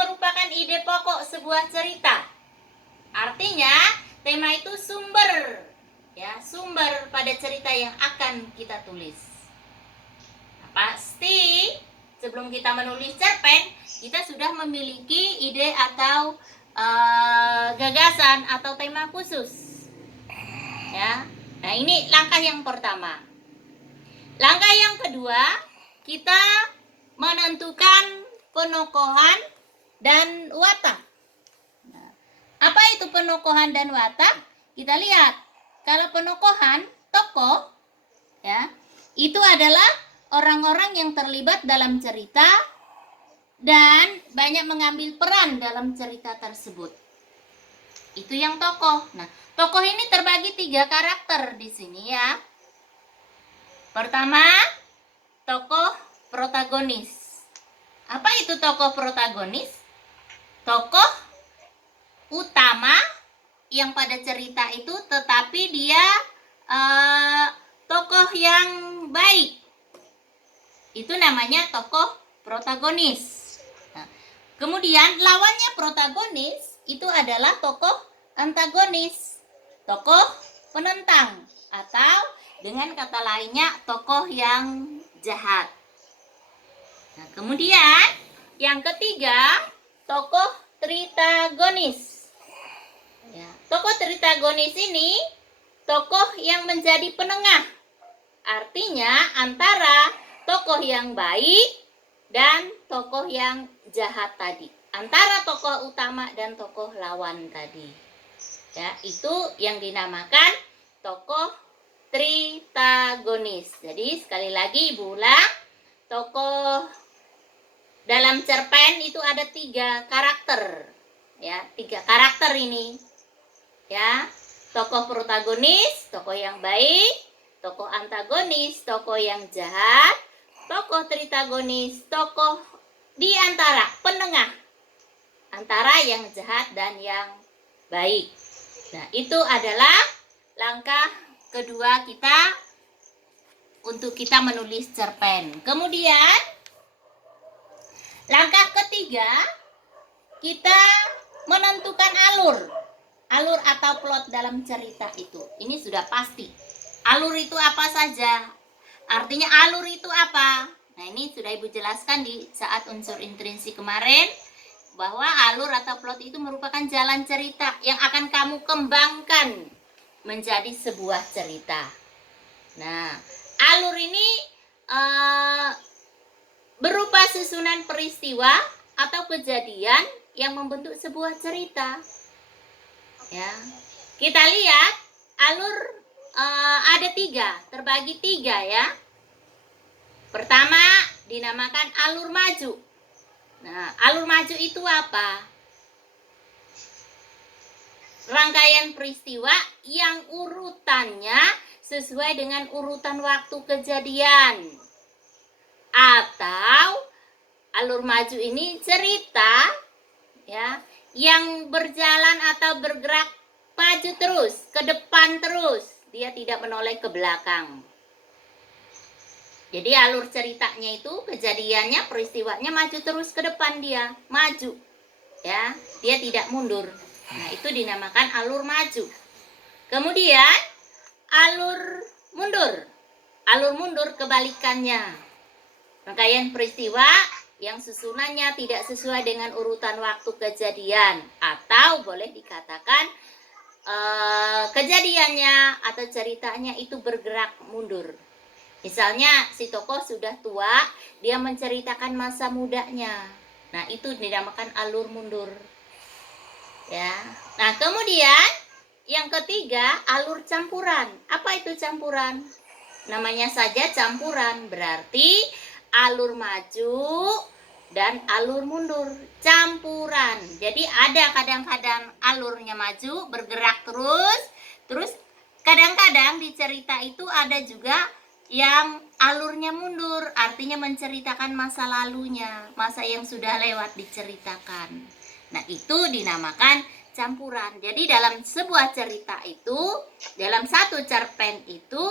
merupakan ide pokok sebuah cerita. Artinya, tema itu sumber, ya, sumber pada cerita yang akan kita tulis. Nah, pasti sebelum kita menulis cerpen, kita sudah memiliki ide atau gagasan atau tema khusus. Ya. Nah, ini langkah yang pertama. Langkah yang kedua, kita menentukan penokohan dan watak. Nah, apa itu penokohan dan watak? Kita lihat, kalau penokohan, tokoh, ya, itu adalah orang-orang yang terlibat dalam cerita dan banyak mengambil peran dalam cerita tersebut. Itu yang tokoh. Nah, tokoh ini terbagi 3 karakter di sini ya. Pertama, tokoh protagonis. Apa itu tokoh protagonis? Tokoh utama yang pada cerita itu, tetapi dia tokoh yang baik. Itu namanya tokoh protagonis. Nah, kemudian lawannya protagonis itu adalah tokoh antagonis, tokoh penentang, atau dengan kata lainnya tokoh yang jahat. Nah, kemudian yang ketiga, tokoh tritagonis. Ya, tokoh tritagonis ini tokoh yang menjadi penengah. Artinya antara tokoh yang baik dan tokoh yang jahat tadi. Antara tokoh utama dan tokoh lawan tadi. Ya, itu yang dinamakan tokoh tritagonis. Jadi sekali lagi Ibu ulang, tokoh dalam cerpen itu ada 3 karakter. Ya, 3 karakter ini. Ya, tokoh protagonis, tokoh yang baik, tokoh antagonis, tokoh yang jahat, tokoh tritagonis, tokoh di antara, penengah antara yang jahat dan yang baik. Nah, itu adalah langkah kedua kita untuk kita menulis cerpen. Kemudian langkah ketiga, kita menentukan alur atau plot dalam cerita itu. Ini sudah pasti. Alur itu apa saja? Artinya alur itu apa? Nah, ini sudah Ibu jelaskan di saat unsur intrinsik kemarin, bahwa alur atau plot itu merupakan jalan cerita yang akan kamu kembangkan menjadi sebuah cerita. Nah, alur ini berupa susunan peristiwa atau kejadian yang membentuk sebuah cerita. Ya, kita lihat alur ada 3, terbagi 3 ya. Pertama dinamakan alur maju. Nah, alur maju itu apa? Rangkaian peristiwa yang urutannya sesuai dengan urutan waktu kejadian. Atau alur maju ini cerita ya yang berjalan atau bergerak maju terus, ke depan terus. Dia tidak menoleh ke belakang. Jadi alur ceritanya itu, kejadiannya, peristiwanya maju terus ke depan, dia maju. Ya, dia tidak mundur. Nah, itu dinamakan alur maju. Kemudian alur mundur. Alur mundur kebalikannya. Rangkaian peristiwa yang susunannya tidak sesuai dengan urutan waktu kejadian, atau boleh dikatakan kejadiannya atau ceritanya itu bergerak mundur. Misalnya si tokoh sudah tua, dia menceritakan masa mudanya. Nah, itu dinamakan alur mundur. Ya. Nah, kemudian yang ketiga, alur campuran. Apa itu campuran? Namanya saja campuran, berarti alur maju dan alur mundur, campuran. Jadi ada kadang-kadang alurnya maju, bergerak terus kadang-kadang di cerita itu ada juga yang alurnya mundur, artinya menceritakan masa lalunya, masa yang sudah lewat diceritakan. Nah, itu dinamakan campuran. Jadi dalam sebuah cerita itu, dalam satu cerpen itu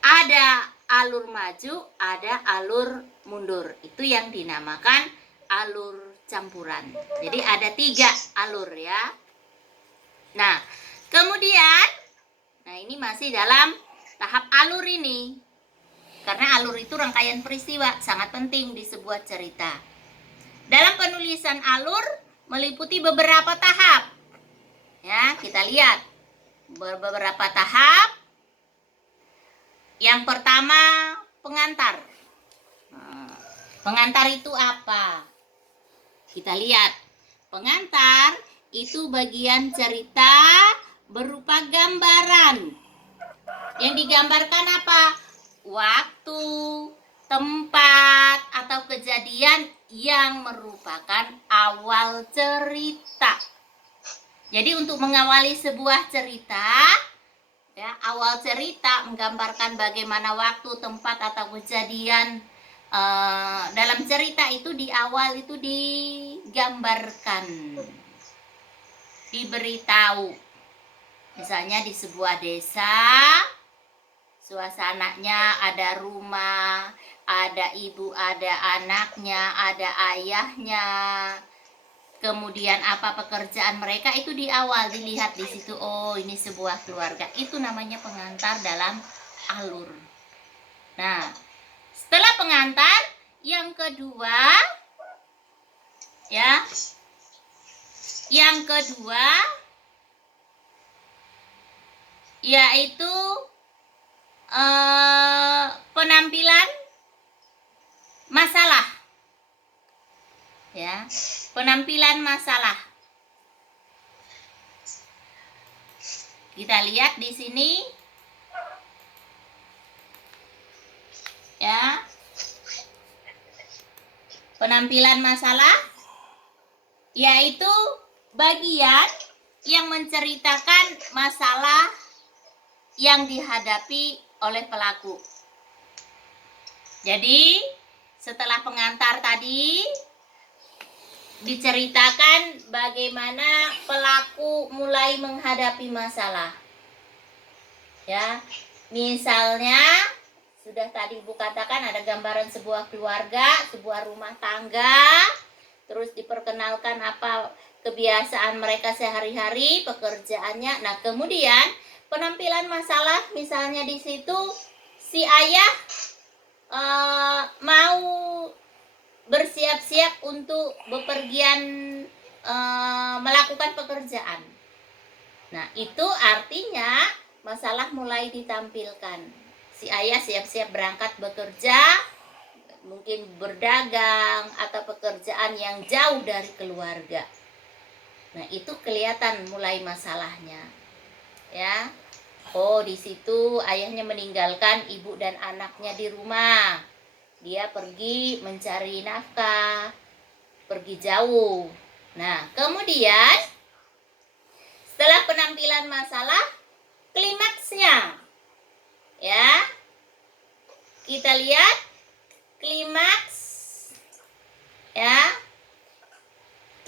ada alur maju, ada alur mundur. Itu yang dinamakan alur campuran. Jadi ada 3 alur ya. Nah, kemudian, nah ini masih dalam tahap alur ini. Karena alur itu rangkaian peristiwa, sangat penting di sebuah cerita. Dalam penulisan alur meliputi beberapa tahap. Ya, kita lihat beberapa tahap. Yang pertama, pengantar. Nah, pengantar itu apa? Kita lihat. Pengantar itu bagian cerita berupa gambaran. Yang digambarkan apa? Waktu, tempat, atau kejadian yang merupakan awal cerita. Jadi untuk mengawali sebuah cerita, ya, awal cerita menggambarkan bagaimana waktu, tempat, atau kejadian dalam cerita itu di awal itu digambarkan, diberitahu. Misalnya di sebuah desa, suasananya ada rumah, ada ibu, ada anaknya, ada ayahnya. Kemudian apa pekerjaan mereka itu di awal dilihat di situ. Oh, ini sebuah keluarga. Itu namanya pengantar dalam alur. Nah, setelah pengantar, yang kedua, ya, yang kedua yaitu penampilan masalah, ya, penampilan masalah. Kita lihat di sini, ya, penampilan masalah yaitu bagian yang menceritakan masalah yang dihadapi oleh pelaku. Jadi setelah pengantar tadi diceritakan bagaimana pelaku mulai menghadapi masalah. Ya, misalnya sudah tadi Ibu katakan ada gambaran sebuah keluarga, sebuah rumah tangga, terus diperkenalkan apa kebiasaan mereka sehari-hari, pekerjaannya. Nah, kemudian penampilan masalah, misalnya di situ si ayah mau bersiap-siap untuk bepergian melakukan pekerjaan. Nah, itu artinya masalah mulai ditampilkan. Si ayah siap-siap berangkat bekerja, mungkin berdagang atau pekerjaan yang jauh dari keluarga. Nah, itu kelihatan mulai masalahnya. Ya. Oh, di situ ayahnya meninggalkan ibu dan anaknya di rumah. Dia pergi mencari nafkah, pergi jauh. Nah, kemudian setelah penampilan masalah, klimaksnya. Ya. Kita lihat klimaks. Ya.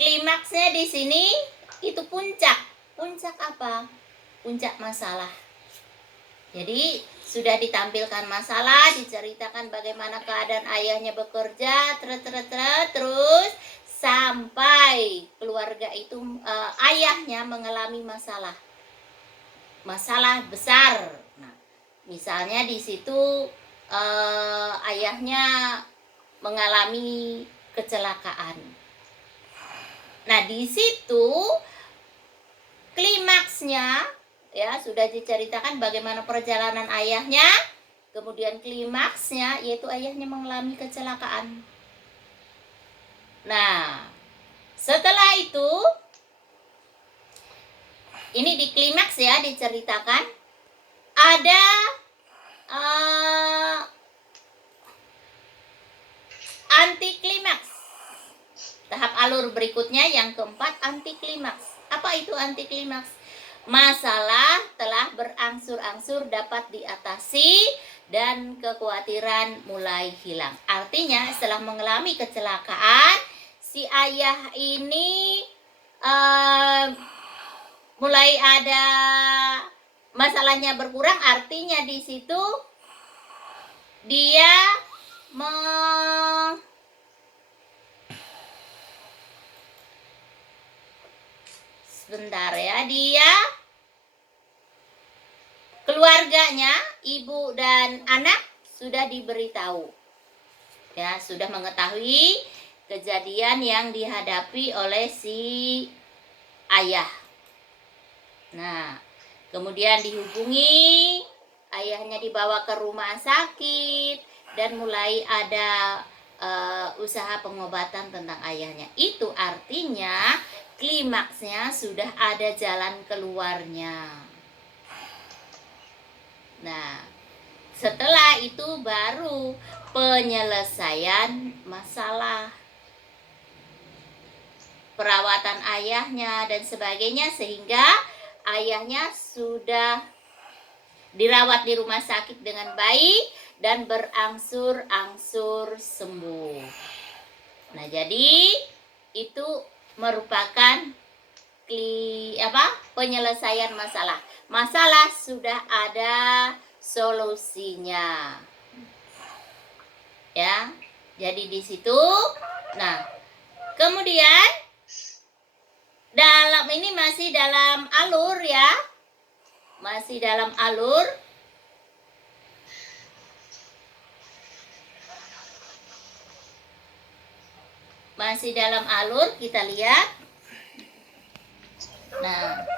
Klimaksnya di sini itu puncak. Puncak apa? Puncak masalah. Jadi sudah ditampilkan masalah, diceritakan bagaimana keadaan ayahnya bekerja, terus sampai keluarga itu ayahnya mengalami masalah besar. Nah, misalnya di situ ayahnya mengalami kecelakaan. Nah, di situ klimaksnya, ya, sudah diceritakan bagaimana perjalanan ayahnya, kemudian klimaksnya yaitu ayahnya mengalami kecelakaan. Nah, setelah itu ini di klimaks ya diceritakan ada anti klimaks. Tahap alur berikutnya yang keempat, anti klimaks. Apa itu anti klimaks? Masalah telah berangsur-angsur dapat diatasi dan kekhawatiran mulai hilang. Artinya setelah mengalami kecelakaan, si ayah ini mulai ada masalahnya berkurang. Artinya di situ dia sebentar ya. Dia keluarganya, ibu dan anak sudah diberitahu. Ya, sudah mengetahui kejadian yang dihadapi oleh si ayah. Nah, kemudian dihubungi, ayahnya dibawa ke rumah sakit dan mulai ada usaha pengobatan tentang ayahnya. Itu artinya klimaksnya sudah ada jalan keluarnya. Nah, setelah itu baru penyelesaian masalah, perawatan ayahnya dan sebagainya, sehingga ayahnya sudah dirawat di rumah sakit dengan baik dan berangsur-angsur sembuh. Nah, jadi itu merupakan penyelesaian masalah. Masalah sudah ada solusinya. Ya. Jadi di situ. Nah, kemudian dalam ini masih dalam alur ya. Masih dalam alur. Masih dalam alur, kita lihat. Nah,